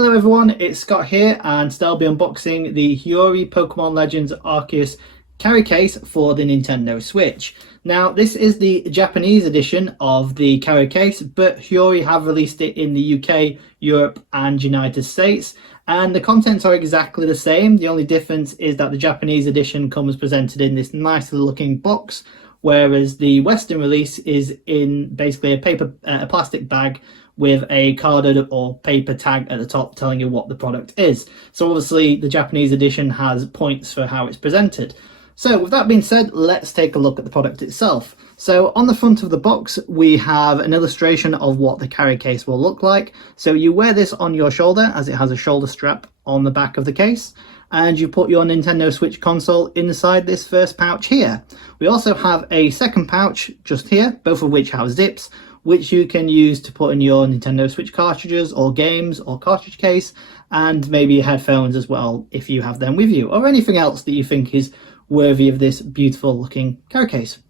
Hello everyone, it's Scott here, and today I'll be unboxing the Hori Pokemon Legends Arceus carry case for the Nintendo Switch. Now, this is the Japanese edition of the carry case, but Hori have released it in the UK, Europe and United States, and the contents are exactly the same. The only difference is that the Japanese edition comes presented in this nice looking box, whereas the Western release is in basically a plastic bag with a carded or paper tag at the top telling you what the product is. So obviously the Japanese edition has points for how it's presented. So with that being said, let's take a look at the product itself. So on the front of the box, we have an illustration of what the carry case will look like. So you wear this on your shoulder as it has a shoulder strap on the back of the case, and you put your Nintendo Switch console inside this first pouch here. We also have a second pouch just here, both of which have zips, which you can use to put in your Nintendo Switch cartridges or games or cartridge case, and maybe headphones as well if you have them with you, or anything else that you think is worthy of this beautiful looking carry case.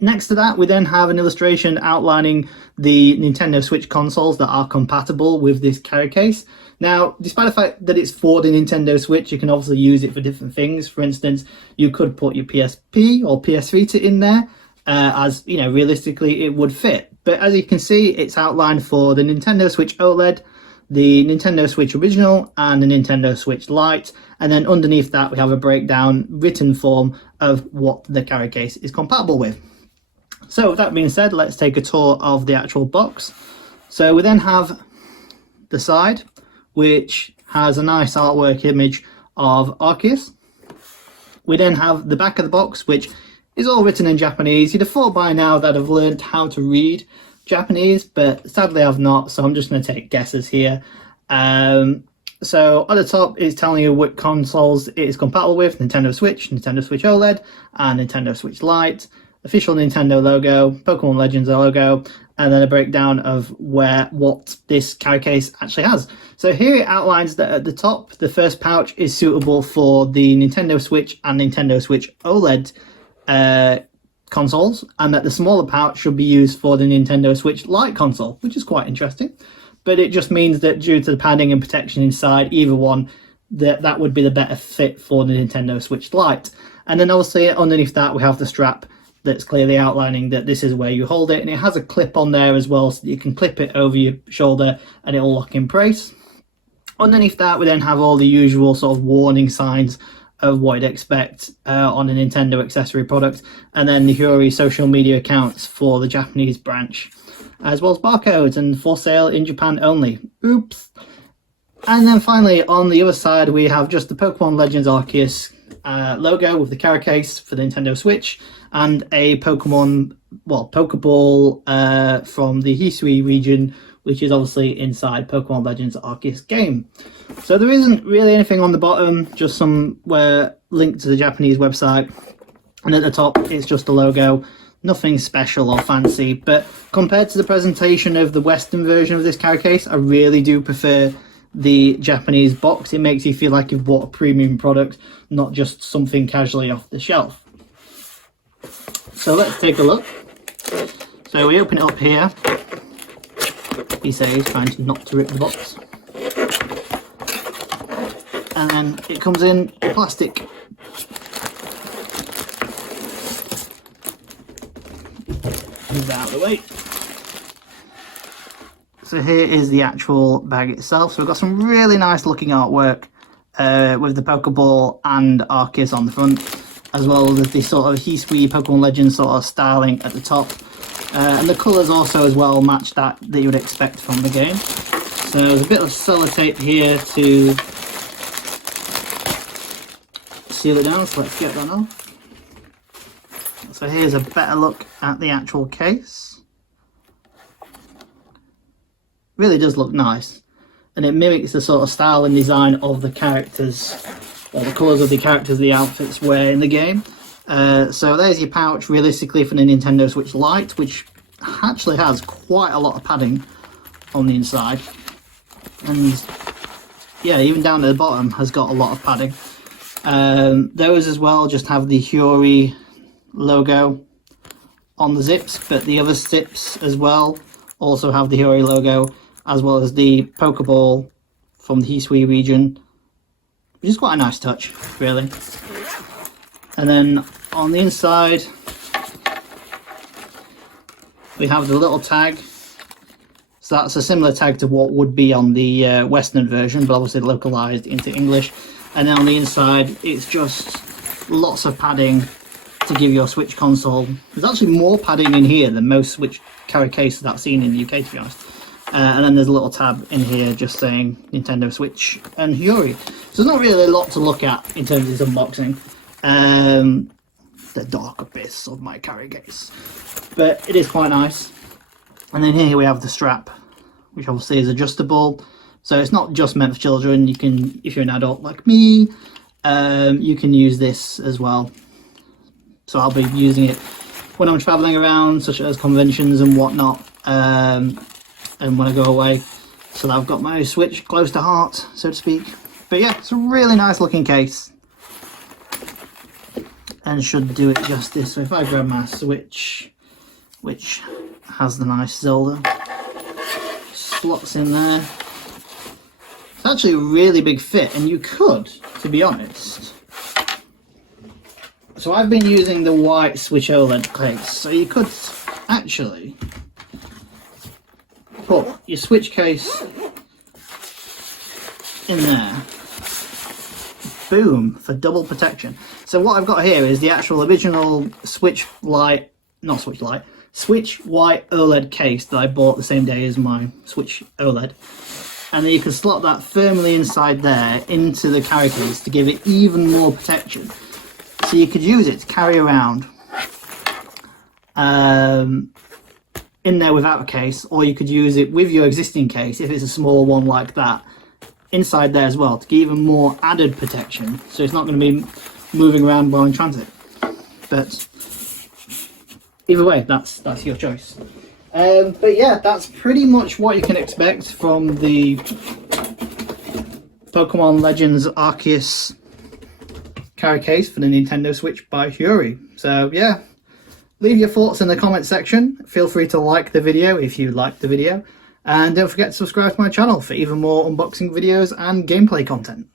Next to that, we then have an illustration outlining the Nintendo Switch consoles that are compatible with this carry case. Now, despite the fact that it's for the Nintendo Switch, you can obviously use it for different things. For instance, you could put your PSP or PS Vita in there, as you know, realistically it would fit. But as you can see, it's outlined for the Nintendo Switch OLED, the Nintendo Switch Original and the Nintendo Switch Lite, and then underneath that we have a breakdown written form of what the carry case is compatible with. So with that being said, let's take a tour of the actual box. So we then have the side, which has a nice artwork image of Arceus. We then have the back of the box, which is all written in Japanese. You'd have thought by now that I've learned how to read Japanese, but sadly I've not, so I'm just going to take guesses here. So at the top it's telling you what consoles it is compatible with: Nintendo Switch, Nintendo Switch OLED and Nintendo Switch Lite, official Nintendo logo, Pokemon Legends logo, and then a breakdown of what this carry case actually has. So here it outlines that at the top, the first pouch is suitable for the Nintendo Switch and Nintendo Switch OLED consoles, and that the smaller pouch should be used for the Nintendo Switch Lite console, which is quite interesting. But it just means that due to the padding and protection inside either one, that would be the better fit for the Nintendo Switch Lite. And then obviously underneath that we have the strap that's clearly outlining that this is where you hold it, and it has a clip on there as well, so that you can clip it over your shoulder and it'll lock in place. Underneath that we then have all the usual sort of warning signs of what you'd expect on a Nintendo accessory product, and then the Hori social media accounts for the Japanese branch, as well as barcodes, and for sale in Japan only. Oops. And then finally on the other side we have just the Pokemon Legends Arceus logo with the carry case for the Nintendo Switch, and a Pokeball from the Hisui region, which is obviously inside Pokemon Legends Arceus game. So there isn't really anything on the bottom, just somewhere linked to the Japanese website, and at the top it's just a logo. Nothing special or fancy, but compared to the presentation of the Western version of this carry case, I really do prefer the Japanese box. It makes you feel like you've bought a premium product, not just something casually off the shelf. So let's take a look. So we open it up here. He says, trying not to rip the box. And then it comes in plastic. Move that out of the way. So here is the actual bag itself. So we've got some really nice looking artwork with the Pokeball and Arceus on the front, as well as the sort of Hisui Pokemon Legends sort of styling at the top. And the colours also as well match that you would expect from the game. So there's a bit of sellotape here to seal it down, so let's get that off. So here's a better look at the actual case. Really does look nice, and it mimics the sort of style and design of the characters, or the colours of the characters the outfits wear in the game. So there's your pouch, realistically for the Nintendo Switch Lite, which actually has quite a lot of padding on the inside, and yeah, even down at the bottom has got a lot of padding. Those as well just have the Hori logo on the zips, but the other zips as well also have the Hori logo, as well as the Pokeball from the Hisui region, which is quite a nice touch, really. And then on the inside, we have the little tag. So that's a similar tag to what would be on the Western version, but obviously localized into English. And then on the inside, it's just lots of padding to give your Switch console. There's actually more padding in here than most Switch carry cases that I've seen in the UK, to be honest. And then there's a little tab in here just saying Nintendo Switch and Hori. So there's not really a lot to look at in terms of this unboxing. The dark abyss of my carry case. But it is quite nice. And then here we have the strap, which obviously is adjustable. So it's not just meant for children. You can, if you're an adult like me, you can use this as well. So I'll be using it when I'm traveling around, such as conventions and whatnot, and when I go away. So that I've got my Switch close to heart, so to speak. But yeah, it's a really nice looking case. And should do it justice. So if I grab my Switch, which has the nice Zelda, slots in there. It's actually a really big fit, and you could, to be honest. So I've been using the white Switch OLED case, so you could actually put your Switch case in there. Boom, for double protection. So what I've got here is the actual original Switch white OLED case that I bought the same day as my Switch OLED. And then you can slot that firmly inside there into the carry case to give it even more protection. So you could use it to carry around in there without a case, or you could use it with your existing case if it's a small one like that, inside there as well, to give even more added protection. So it's not going to be moving around while in transit. But either way, that's your choice. But yeah, that's pretty much what you can expect from the Pokemon Legends Arceus carry case for the Nintendo Switch by Hori. So yeah, leave your thoughts in the comment section. Feel free to like the video if you liked the video, and don't forget to subscribe to my channel for even more unboxing videos and gameplay content.